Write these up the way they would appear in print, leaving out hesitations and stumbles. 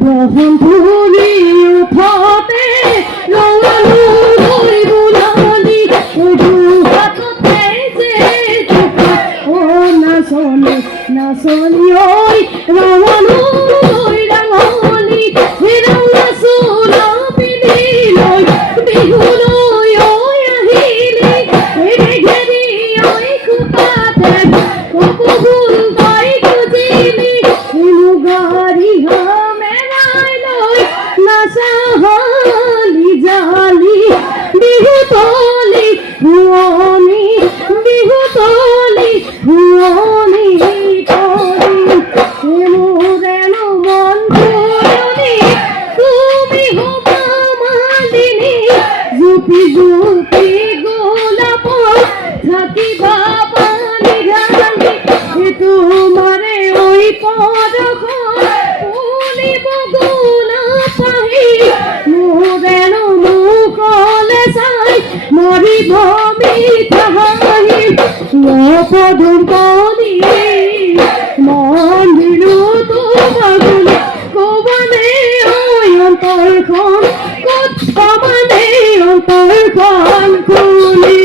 বহনপুরি উঠতে ৰঙালু লৈ বুলালি হাততে যে ও নাচনি নাচনি ঐ ৰঙালু লৈ ৰাঙনি ৰঙা চোলা পিন্ধি লৈ বিহুলৈ ঐ আহিলি ঘেৰি ঐ খোপাতে কপহুল তই খুজিলি মুগাৰী মেৰাই লৈ নাচাহালি জালি বিহু তলি হুৱনি বিহু তলি হুৱনি তলি মোৰেনো মন পুৰণি তুমি হ'বা মালিনী জুপি জুপি গোলাপৰ থাকিবা পানী ঢালি তোমাৰে ঐ পদখন ফুলিব গোলাপাহি মোৰেনো মুখলে চাই মৰিব মিঠা হাঁহি পদুম পদি মন দিলো তোমাগুলি ক'বানে ঐ অন্তৰখন ক'ত পাবানে অন্তৰখন খুলি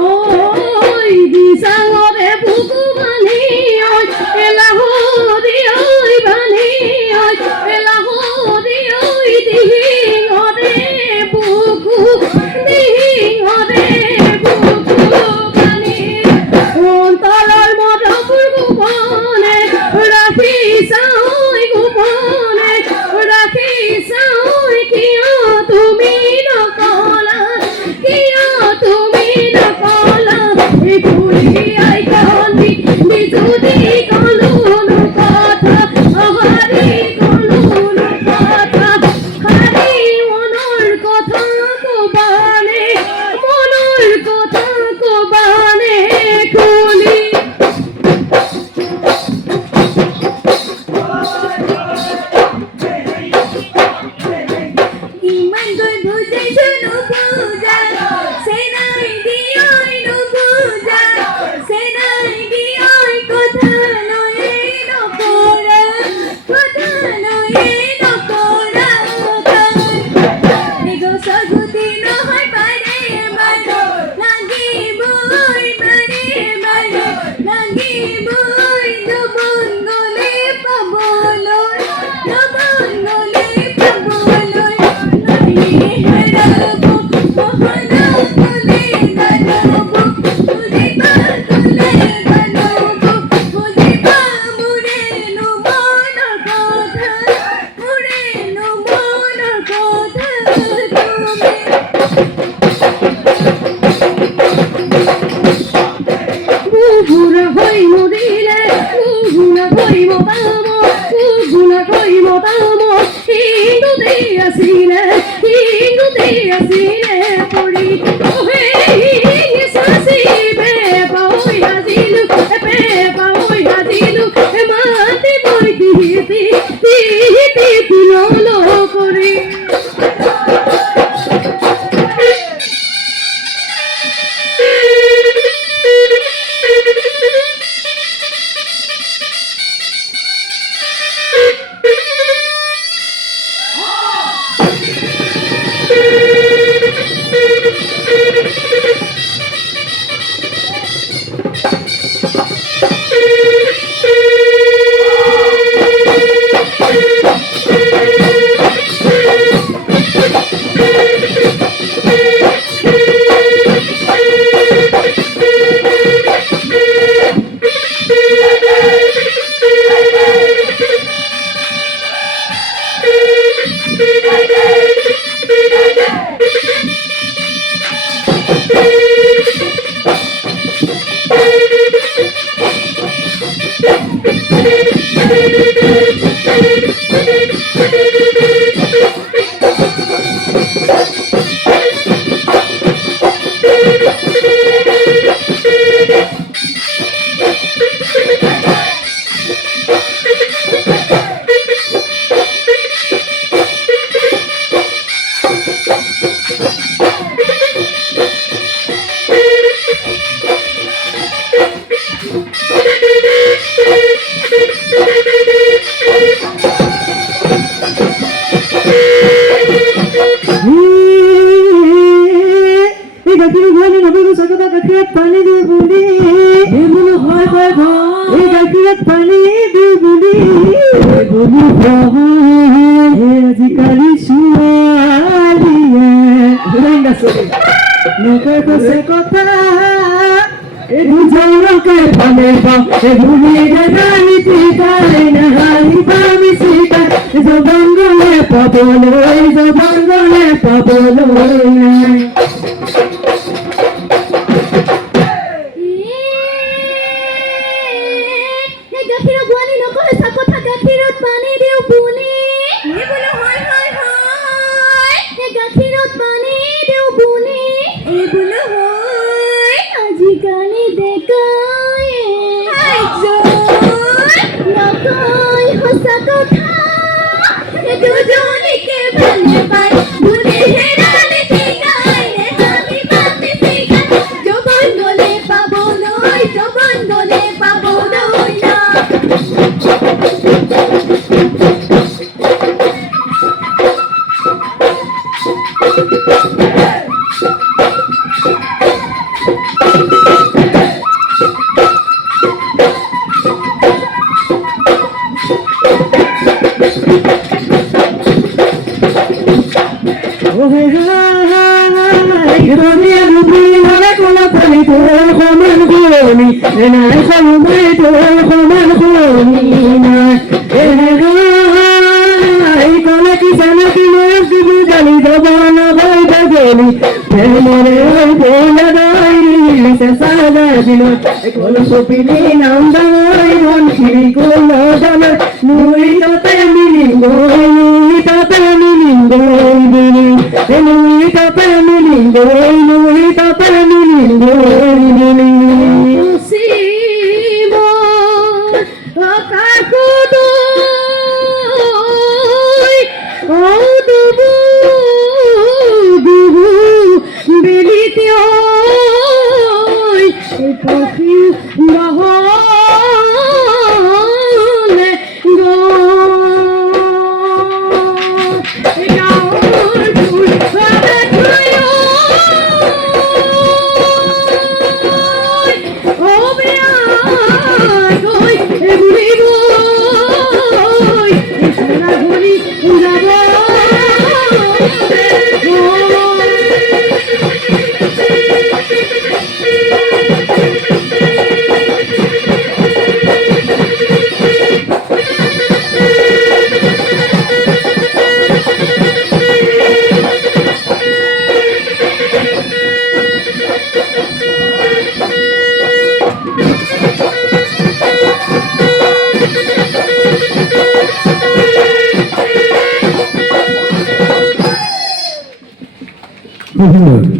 ওই দিশাঙরে বুকু বানি ওই এলাহরি ওই বানি ওই এলাহরি ওই দিহিঙরে বুকু দিহিঙরে বুকু বানি অন্তৰৰ মধুৰ গোপনে ৰাখিছা ঐ গোপনে ৰাখিছা ঐ কিয় তুমি নকলা কিয় তুমি নকলা এই ঘূৰি আই কান্দি বিজুদি কলোনো কথা অহাৰি কলোনো কথা হাৰি মনৰ কথা কবানে মনৰ কথা কবানে খুলি ইমান গৈ বুজাইছো নুবুজা চেনাই দিয়ই নুবুজা চেনাই দিয়ই কথা নয়ে নকৰা কথা নয়ে নকৰা এগো সগুতি নহয় বাৰে বাৰে লাগিবই বাৰে বাৰে লাগিবই নবন গলে পাবলৈ নবন গলে পাবলৈ হেৰাব মহনা গলে গানব বুজিবা গলে গানব বুজিবা মোৰেনো মনৰ কথা মোৰেনো মনৰ কথা বুবুৰা হৈ মৰিলে বুবুৰা হৈ মতাম বুবুৰা হৈ মতাম হিন্দুতে আছিলে পৰি ওহে নিচাচি বেপা হৈ আজিলো বেপা হৈ আজিলো মাতি মই তিহিতি তিললো কৰি পানী দিওঁ বুলি বোলো হয় হয় হয় এই গাখীৰত পানী দিওঁ বুলি বোলো হয় আজিকালি ছোৱালীয়ে নকয় কৈছে কথা বুজাওকে ভালে পাওঁ ভুলি জানি শিকাই নাহিবা মিচিকাই জবাংগলে পাবলৈ নাই গাখীৰৰ গোৱালি নকয় চাকথা গাখীৰত পানী দিওঁ বুলি বোলো হয় হয় হয় গাখীৰত পানী দিওঁ বুলি বোলো হয় আজিকালি ডেকাই নকয় সঁচা কথা দুজনীকে ভালে পায় বুলি হেৰালে শিকাই নেহাহিবা মিচিকাই জবান গলে পাবলৈ না ওহে হাই রবিয়া রুবি নারে কোলা পানি তো খমান কোনি না খলুবে তো খমান কোনি না এ হাই কোলা কি জানা কি নয় কি বুঝালি জবানা ভাই বাগেলি প্রেমরে বলে দাইলি সে সাদা দিল কোল সুপিনি নাম দাই মন খিরি কোল জানা নুই তোতে মিলি গই নুই তোতে মিলি গই দিলি নুই তোতে মিলি গই নুই তোতে মিলি গই দিলি মুসিবত কাকুদই ও দুবু দুবু বেলিতে ওই পাখি বহলে গো গাওর ফুল হবে তুইও ও বিয়া কই এগুলি গই সারা ঘড়ি যাব বিভিন্ন